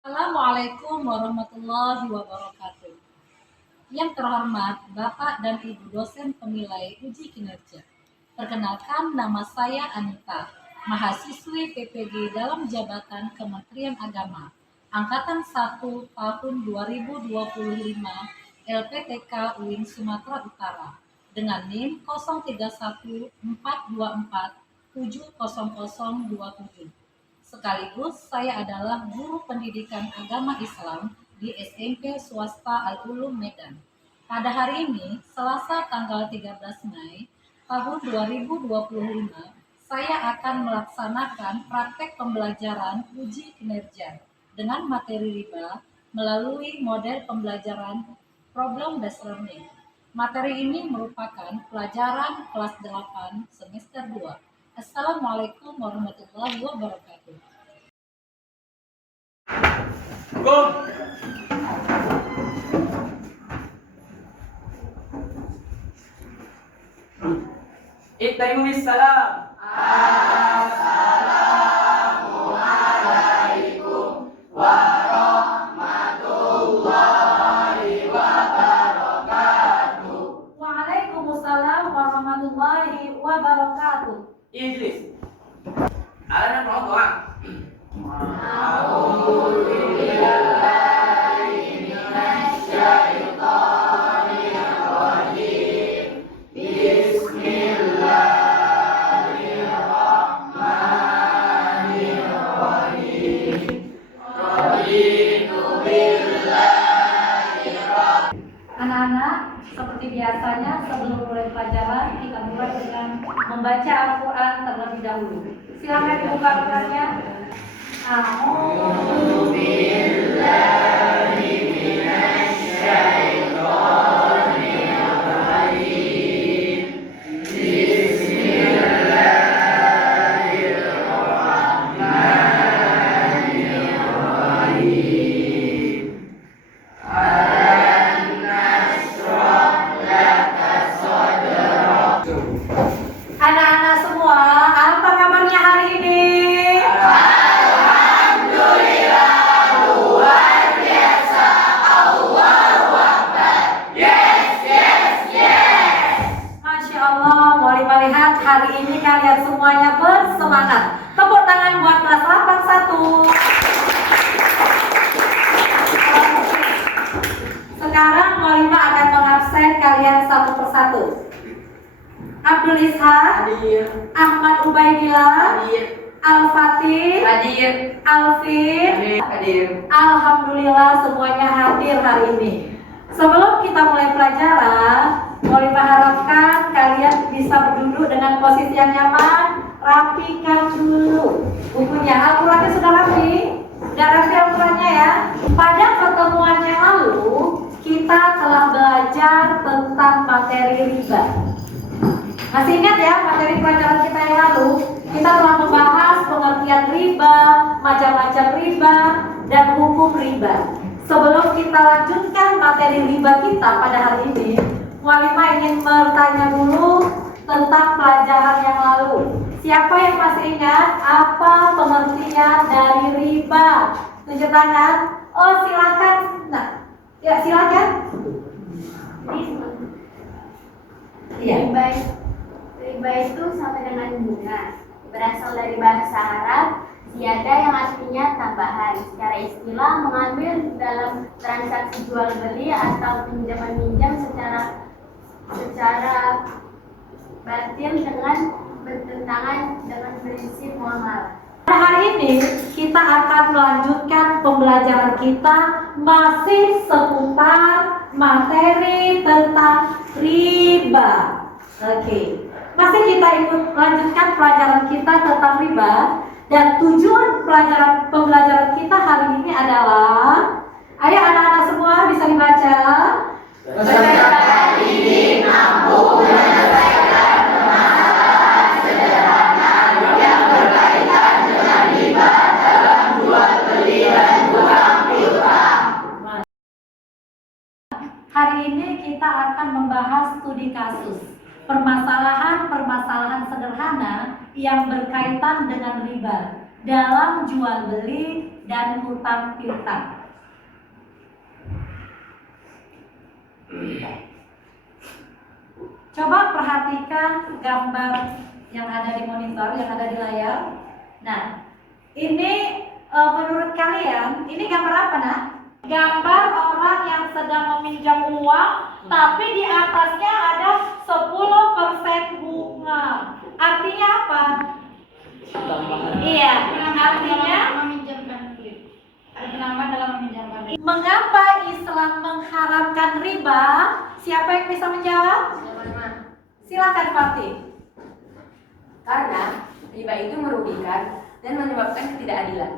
Assalamualaikum warahmatullahi wabarakatuh. Yang terhormat Bapak dan Ibu dosen penilai uji kinerja. Perkenalkan, nama saya Anita, mahasiswi PPG dalam jabatan Kementerian Agama, Angkatan 1 tahun 2025, LPTK UIN Sumatera Utara, dengan NIM 031424700027. Sekaligus saya adalah guru pendidikan agama Islam di SMP Swasta Al-Ulum Medan. Pada hari ini, Selasa tanggal 13 Mei tahun 2025, saya akan melaksanakan praktek pembelajaran uji kinerja dengan materi riba melalui model pembelajaran problem based learning. Materi ini merupakan pelajaran kelas 8 semester 2. Assalamualaikum warahmatullahi wabarakatuh. Ittaimu salam. Waalaikumsalam warahmatullahi wabarakatuh. Ijlis. Alam ng doa. Anak-anak, seperti biasanya sebelum mulai pelajaran kita mulai dengan membaca Al-Quran terlebih dahulu. Silakan dibuka Al-Qurannya. Anak-anak semua, apa kabarnya hari ini? Masya Allah, boleh melihat hari ini kalian semuanya bersemangat. Tepuk tangan buat kelas 81. Sekarang Molima akan mengabsen kalian satu persatu. Abdul Ishak, Hadir. Ahmad Ubaidillah, Hadir. Al-Fatih, Hadir. Alvin. Hadir. Alhamdulillah semuanya hadir hari ini. Sebelum kita mulai pelajaran, Molima harapkan kalian bisa berduduk dengan posisi yang nyaman. Rapikan dulu bukunya. Al-Qurannya sudah rapi? Sudah rapi Al-Qurannya ya? Pada pertemuan yang lalu, kita telah belajar tentang materi riba. Masih ingat ya materi pelajaran kita yang lalu? Kita telah membahas pengertian riba, macam-macam riba, dan hukum riba. Sebelum kita lanjutkan materi riba kita pada hari ini, Mualimah ingin bertanya dulu tentang pelajaran yang lalu. Siapa yang masih ingat apa pengertian dari riba? Tunjuk tangan. Oh silakan. Nah, ya silakan. Iya. Riba itu sama dengan bunga. Berasal dari bahasa Arab, ziyadah yang artinya tambahan. Secara istilah mengambil dalam transaksi jual beli atau pinjaman minjam secara batil dengan bertentangan dengan prinsip muamalah. Pada hari ini kita akan melanjutkan pembelajaran kita masih seputar materi tentang riba. Oke. Masih kita ikut lanjutkan pelajaran kita tentang riba, dan tujuan pembelajaran kita hari ini adalah, ayo anak-anak semua bisa dibaca. Peserta ini mampu menyelesaikan permasalahan sederhana yang berkaitan dengan riba dalam jual beli dan hutang piutang. Hari ini kita akan membahas studi kasus. Permasalahan-permasalahan sederhana yang berkaitan dengan riba. dalam jual beli dan hutang piutang. Coba perhatikan gambar yang ada di monitor, yang ada di layar. Nah, ini menurut kalian, ini gambar apa, Nak? Gambar orang yang sedang meminjam uang, tapi di atasnya ada 10% bunga. Artinya apa? Iya, artinya meminjamkan duit. Ada penambahan dalam meminjamkan duit. mengapa Islam mengharamkan riba? Siapa yang bisa menjawab? Silakan Fatih. Karena riba itu merugikan dan menyebabkan ketidakadilan.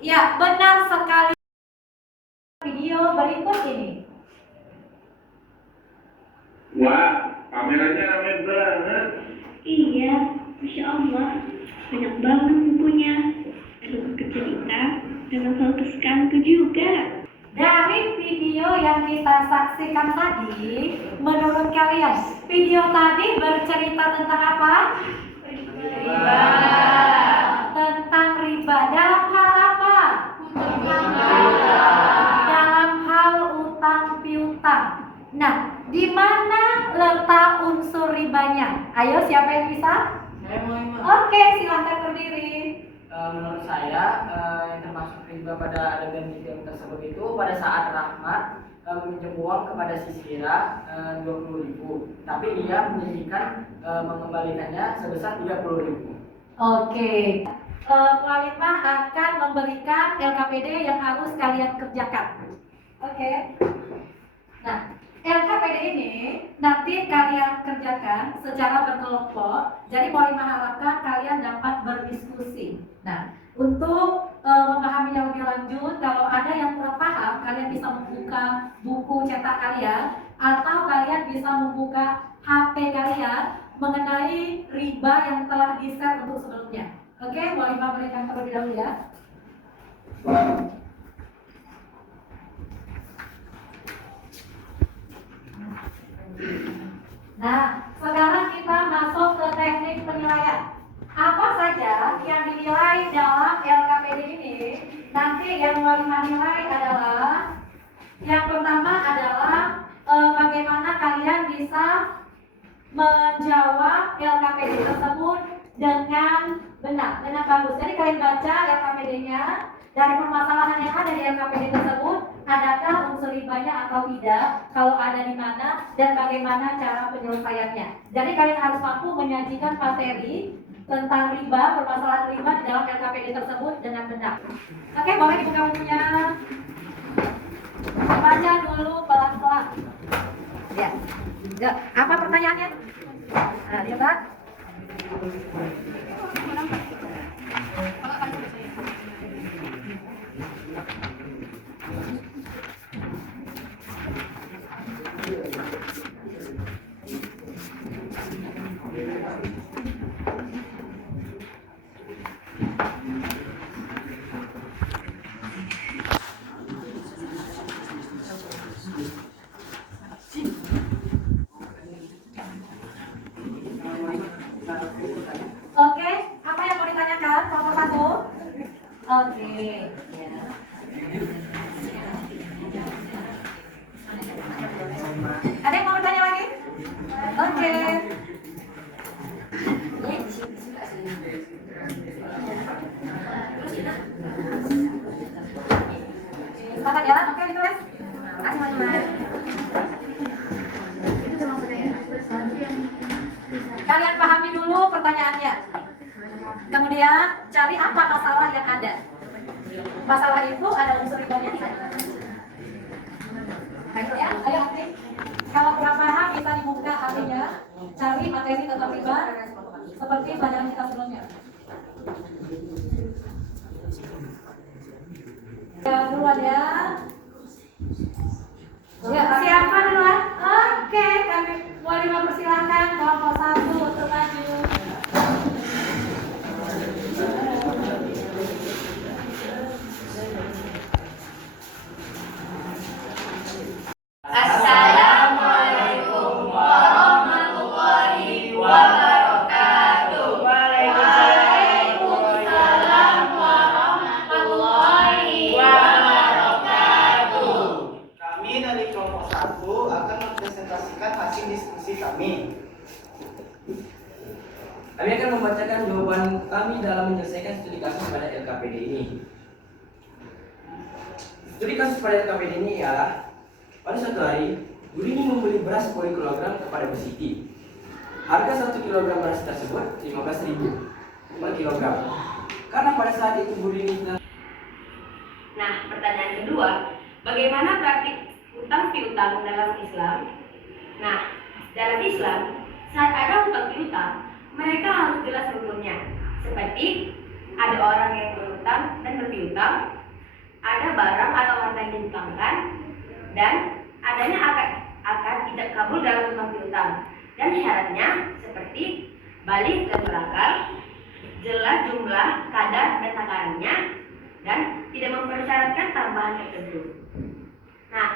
Ya, benar sekali. Video berikut ini. Wah, kameranya rame banget. Iya, Masya Allah, banyak banget bukunya. Ada buku cerita dan novel kesukaanku juga. Dari video yang kita saksikan tadi, menurut kalian, video tadi bercerita tentang apa? Riba. Tentang riba. Dalam hal apa? Dalam hal utang piutang. Nah, di mana letak unsur ribanya? Ayo, siapa yang bisa? Oke, silakan berdiri. Menurut saya yang termasuk riba pada adegan video tersebut itu pada saat Rahmat meminjam uang kepada Sisira 20.000, tapi dia menjanjikan mengembalikannya sebesar 30.000. Oke. Mualimah akan memberikan LKPD yang harus kalian kerjakan. Oke. Nah, LKPD ini nanti kalian kerjakan secara berkelompok. Jadi Mualimah harapkan kalian dapat berdiskusi. Nah, untuk memahaminya lebih lanjut, kalau ada yang kurang paham, kalian bisa membuka buku cetak kalian atau kalian bisa membuka HP kalian mengenai riba yang telah di-share untuk sebelumnya. Oke, Mualimah berikan terlebih dahulu ya. Nah, sekarang kita masuk ke teknik penilaian. Apa saja yang dinilai dalam LKPD ini? Nanti yang Mualimah nilai adalah yang pertama adalah bagaimana kalian bisa menjawab LKPD tersebut dengan benar, dengan bagus. Jadi kalian baca LKPD-nya, dari permasalahan yang ada di LKPD tersebut, adakah unsur ribanya atau tidak, kalau ada di mana, dan bagaimana cara penyelesaiannya. Jadi kalian harus mampu menyajikan materi tentang riba, permasalahan riba di dalam LKPD tersebut dengan benar. Oke, boleh dibuka bukunya. Baca dulu pelan-pelan. Ya. Apa pertanyaannya? Nah, lihat. Oke, apa yang mau ditanyakan? Nomor 1. Oke, ya. Ada yang mau bertanya lagi? Oke. Silakan jalan, oke ditulis. Kasih teman-teman. Kalian pahami dulu pertanyaannya. Kemudian cari apa masalah yang ada. Masalah itu ada unsur ribanya tidak? Ayo ya, ayo nanti. Kalau kurang paham bisa dibuka HP-nya, cari materi tentang riba seperti pelajaran kita sebelumnya. Ya, duluan ya. Ya, siapa duluan? Oke, kami boleh mempersilahkan kelompok 1 untuk maju. Assalamualaikum warahmatullahi wabarakatuh. Waalaikumsalam menyampaikan jawaban kami dalam menyelesaikan studi kasus pada LKPD ini. Studi kasus pada LKPD ini ialah pada suatu hari Bu Rini membeli beras 10 kg kepada Bu Siti. Harga 1 kg beras tersebut 15.000 per kilogram. Karena pada saat itu Bu Rini sedang. Nah, pertanyaan kedua, bagaimana praktik hutang piutang dalam Islam? Nah, dalam Islam, saat ada hutang piutang, mereka harus jelas rukunnya. Seperti ada orang yang berhutang dan berpiutang, ada barang atau harta yang dihutangkan, dan adanya akad ijab kabul dalam hutang piutang. Dan syaratnya seperti balik dan berakal, jelas jumlah, kadar, dan takarannya, dan tidak mempersyaratkan tambahan tertentu. Nah,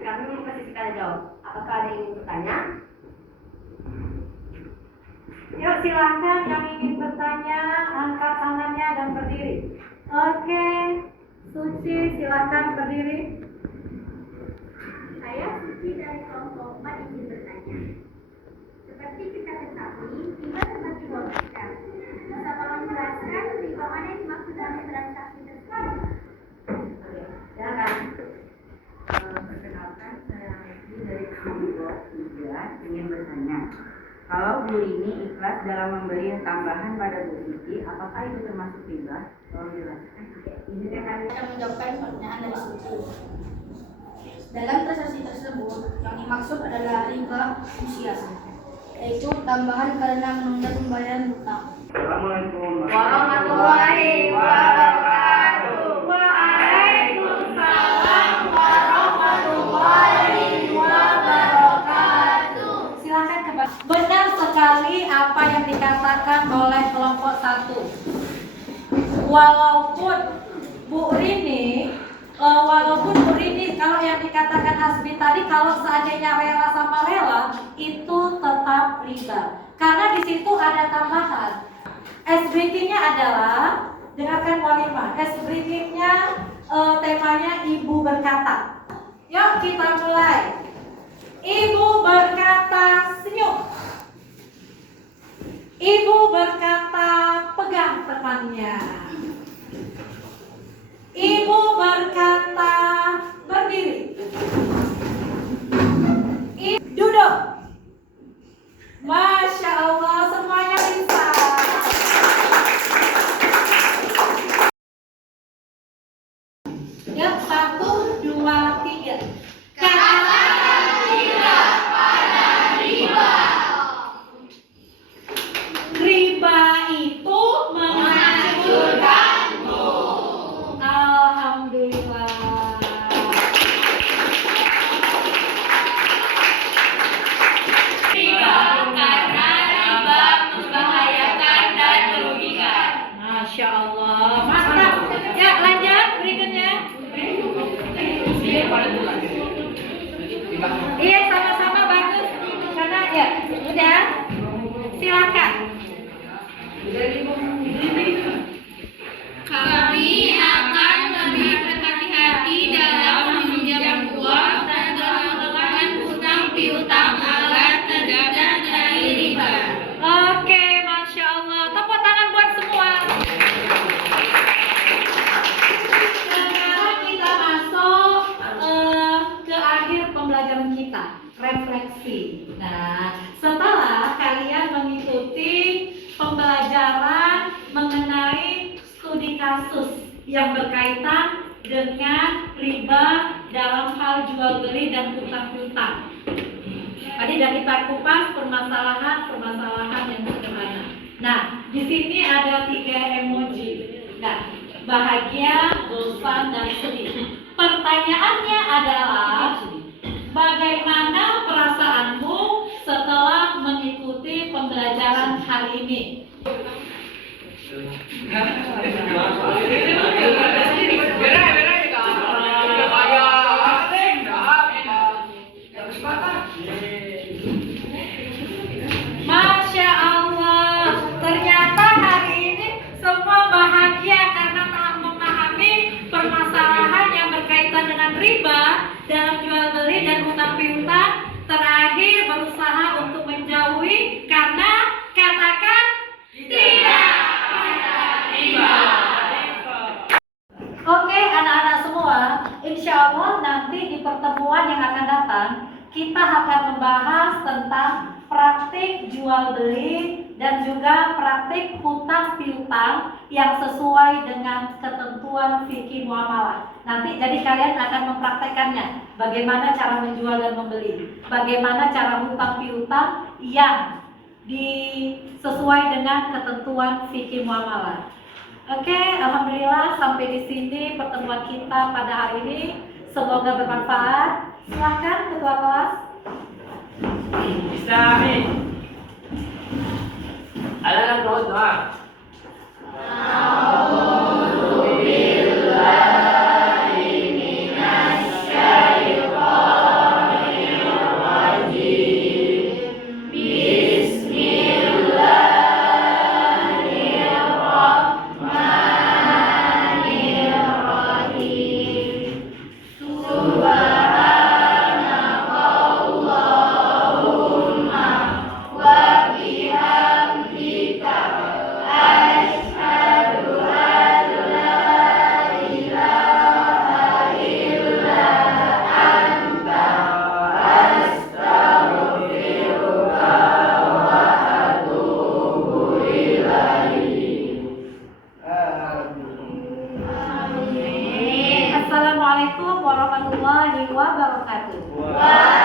kami mau kasih kalian jawab. Apakah ada yang ingin bertanya? Yuk silakan yang ingin bertanya, angkat tangannya dan berdiri. Oke, Suci silakan berdiri. Saya Suci dari kelompok 4 izin bertanya. Seperti kita ketahui, riba terbagi dua macam. Bisa tolong jelaskan riba mana yang dimaksud dalam transaksi tersebut? Silakan. Perkenalkan, saya Messi dari kelompok 3 ingin bertanya. Kalau Bu Rini ikhlas dalam memberi tambahan pada Bu Siti, apakah itu termasuk riba? Tolong jelaskan. Izinkan kami akan menjawabkan pertanyaan dari Suci. Dalam transaksi tersebut, yang dimaksud adalah riba usia, yaitu tambahan karena menunda pembayaran hutang. Assalamualaikum Warahmatullahi wabarakatuh. Waalaikumsalam warahmatullahi wabarakatuh. Silakan kembali. Benar sekali apa yang dikatakan oleh kelompok 1. Walaupun Bu Rini kalau yang dikatakan Hasbi tadi, kalau seandainya rela sama rela, itu tetap riba. Karena di situ ada tambahan. SBK-nya adalah, dengarkan Walimah, SBK-nya temanya Ibu berkata. Yuk kita mulai. Ibu berkata senyum. Ibu berkata pegang temannya. Ibu berkata berdiri. Duduk. Masya Allah, semuanya bisa. Yuk, 1, 2, 3. Katakan tidak pada riba. Riba itu menghancurkanmu. Alhamdulillah. Riba karena riba membahayakan dan merugikan. Masya Allah, mantap. Ya, lanjut berikutnya. Iya, sama-sama bagus. Karena ya, udah. Silakan. Kami akan lebih berhati-hati dalam meminjam uang dan melakukan hutang piutang agar terhindar dari riba. Oke, Masya Allah. Tepuk tangan buat semua. Sekarang kita masuk ke akhir pembelajaran kita, refleksi. Nah, setelah kalian mengikuti pembelajaran mengenai studi kasus yang berkaitan dengan riba dalam hal jual beli dan hutang piutang. Tadi sudah kita kupas permasalahan yang sederhana. Nah, di sini ada 3 emoji. Nah, bahagia, bosan, dan sedih. Pertanyaannya adalah, bagaimana perasaanmu setelah mengikuti pembelajaran hari ini? Masya Allah, ternyata hari ini semua bahagia karena telah memahami permasalahan yang berkaitan dengan riba dalam jual beli dan hutang piutang. Terakhir berusaha untuk menjauhi karena katakan tidak. insya Allah nanti di pertemuan yang akan datang kita akan membahas tentang praktik jual beli dan juga praktik hutang piutang yang sesuai dengan ketentuan fikih muamalah. Nanti jadi kalian akan mempraktekannya, bagaimana cara menjual dan membeli, bagaimana cara hutang piutang yang sesuai dengan ketentuan fikih muamalah. Oke, alhamdulillah sampai di sini pertemuan kita pada hari ini. Semoga bermanfaat. Silakan ketua kelas. Bisa nih. Anak-anak doa. Assalamualaikum warahmatullahi wabarakatuh.